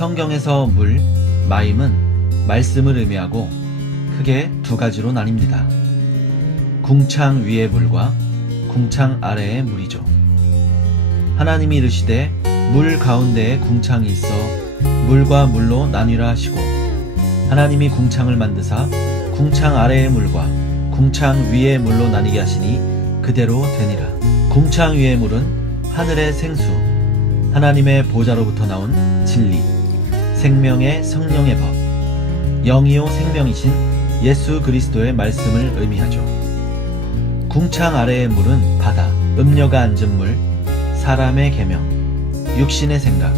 성경에서 물, 마임은 말씀을 의미하고 크게 두 가지로 나뉩니다. 궁창 위의 물과 궁창 아래의 물이죠. 하나님이 이르시되 물 가운데에 궁창이 있어 물과 물로 나뉘라 하시고 하나님이 궁창을 만드사 궁창 아래의 물과 궁창 위의 물로 나뉘게 하시니 그대로 되니라. 궁창 위의 물은 하늘의 생수, 하나님의 보좌로부터 나온 진리, 생명의 성령의 법, 영이요 생명이신 예수 그리스도의 말씀을 의미하죠. 궁창 아래의 물은 바다, 음녀가 앉은 물, 사람의 계명, 육신의 생각,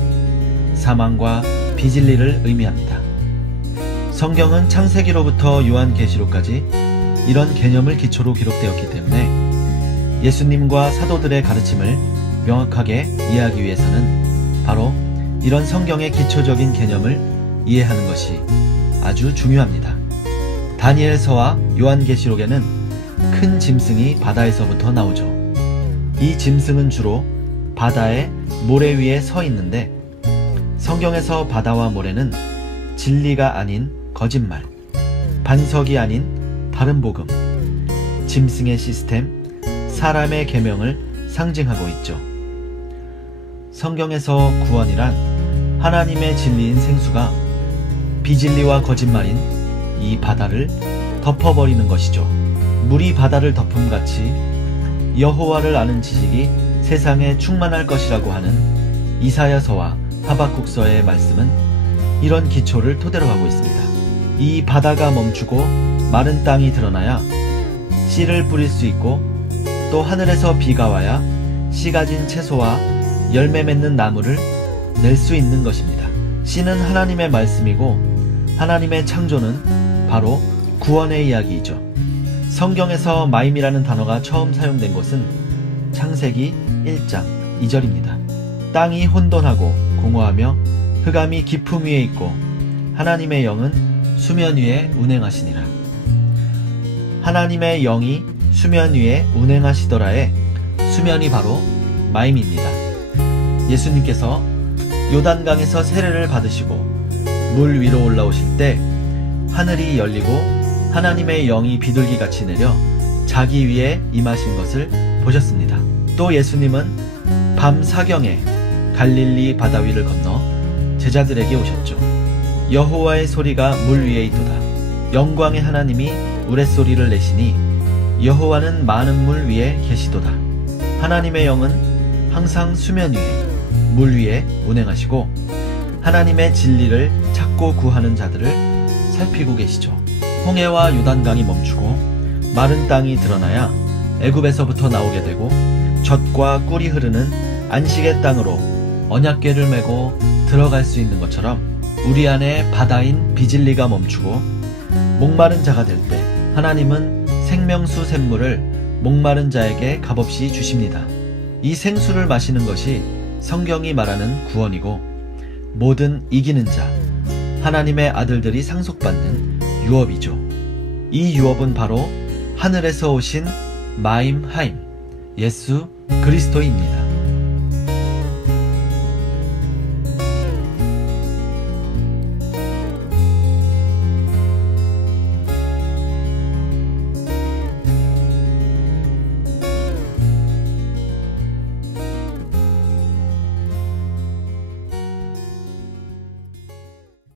사망과 비진리를 의미합니다. 성경은 창세기로부터 요한계시록까지 이런 개념을 기초로 기록되었기 때문에 예수님과 사도들의 가르침을 명확하게 이해하기 위해서는 바로 이런 성경의 기초적인 개념을 이해하는 것이 아주 중요합니다. 다니엘서와 요한계시록에는 큰 짐승이 바다에서부터 나오죠. 이 짐승은 주로 바다의 모래 위에 서 있는데 성경에서 바다와 모래는 진리가 아닌 거짓말, 반석이 아닌 바른 복음, 짐승의 시스템, 사람의 계명을 상징하고 있죠. 성경에서 구원이란 하나님의 진리인 생수가 비진리와 거짓말인 이 바다를 덮어버리는 것이죠. 물이 바다를 덮음같이 여호와를 아는 지식이 세상에 충만할 것이라고 하는 이사야서와 하박국서의 말씀은 이런 기초를 토대로 하고 있습니다. 이 바다가 멈추고 마른 땅이 드러나야 씨를 뿌릴 수 있고 또 하늘에서 비가 와야 씨 가진 채소와 열매 맺는 나무를 낼 수 있는 것입니다. 씨는 하나님의 말씀이고 하나님의 창조는 바로 구원의 이야기이죠. 성경에서 마임이라는 단어가 처음 사용된 곳은 창세기 1장 2절입니다. 땅이 혼돈하고 공허하며 흑암이 깊음 위에 있고 하나님의 영은 수면 위에 운행하시니라. 하나님의 영이 수면 위에 운행하시더라에 수면이 바로 마임입니다. 예수님께서 요단강에서 세례를 받으시고 물 위로 올라오실 때 하늘이 열리고 하나님의 영이 비둘기 같이 내려 자기 위에 임하신 것을 보셨습니다. 또 예수님은 밤 사경에 갈릴리 바다 위를 건너 제자들에게 오셨죠. 여호와의 소리가 물 위에 있도다. 영광의 하나님이 우레소리를 내시니 여호와는 많은 물 위에 계시도다. 하나님의 영은 항상 수면 위에 물 위에 운행하시고 하나님의 진리를 찾고 구하는 자들을 살피고 계시죠. 홍해와 요단강이 멈추고 마른 땅이 드러나야 애굽에서부터 나오게 되고 젖과 꿀이 흐르는 안식의 땅으로 언약궤를 메고 들어갈 수 있는 것처럼 우리 안에 바다인 비진리가 멈추고 목마른 자가 될 때 하나님은 생명수 샘물을 목마른 자에게 값없이 주십니다. 이 생수를 마시는 것이 성경이 말하는 구원이고 모든 이기는 자 하나님의 아들들이 상속받는 유업이죠. 이 유업은 바로 하늘에서 오신 마임 하임 예수 그리스도입니다.